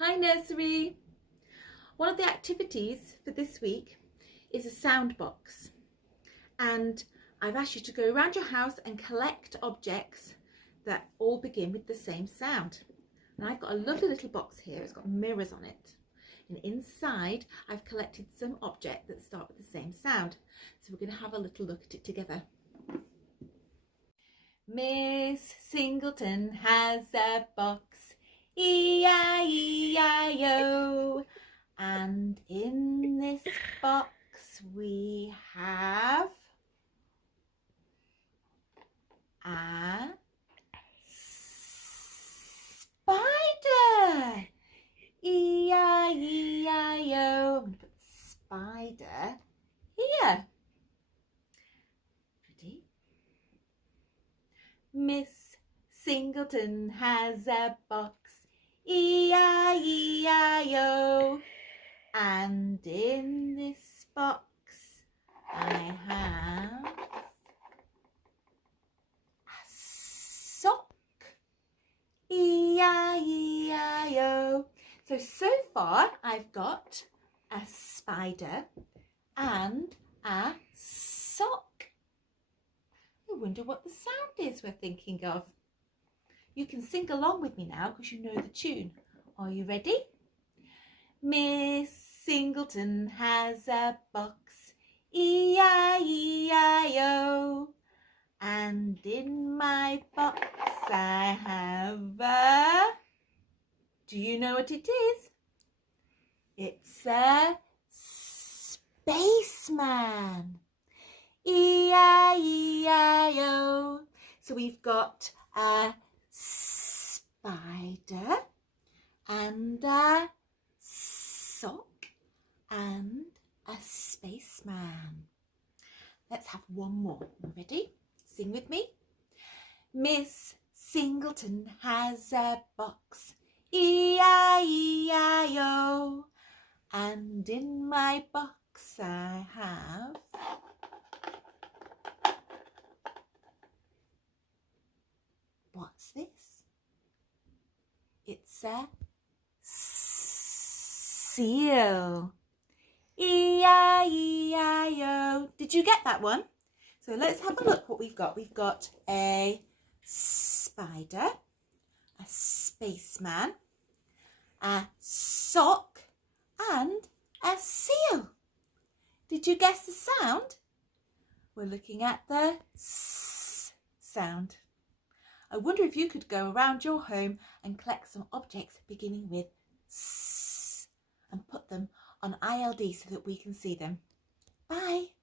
Hi Nursery! One of the activities for this week is a sound box, and I've asked you to go around your house and collect objects that all begin with the same sound. And I've got a lovely little box here, it's got mirrors on it, and inside I've collected some objects that start with the same sound. So we're going to have a little look at it together. Miss Singleton has a box, E-I-E-I-O, and in this box we have a spider, E-I-E-I-O. I'm going to put spider here. Ready? Miss Singleton has a box, E-I-E-I-O, and in this box I have a sock, E-I-E-I-O. So far I've got a spider and a sock. I wonder what the sound is we're thinking of. You can sing along with me now because you know the tune. Are you ready? Miss Singleton has a box, E-I-E-I-O, and in my box I have a... Do you know what it is? It's a spaceman. E-I-E-I-O. So we've got a spider and a sock and a spaceman. Let's have one more. Ready? Sing with me. Miss Singleton has a box, E-I-E-I-O, and in my box I have... What's this? It's a seal. E-I-E-I-O. Did you get that one? So let's have a look what we've got. We've got a spider, a spaceman, a sock, and a seal. Did you guess the sound? We're looking at the S sound. I wonder if you could go around your home and collect some objects beginning with S and put them on ILD so that we can see them. Bye.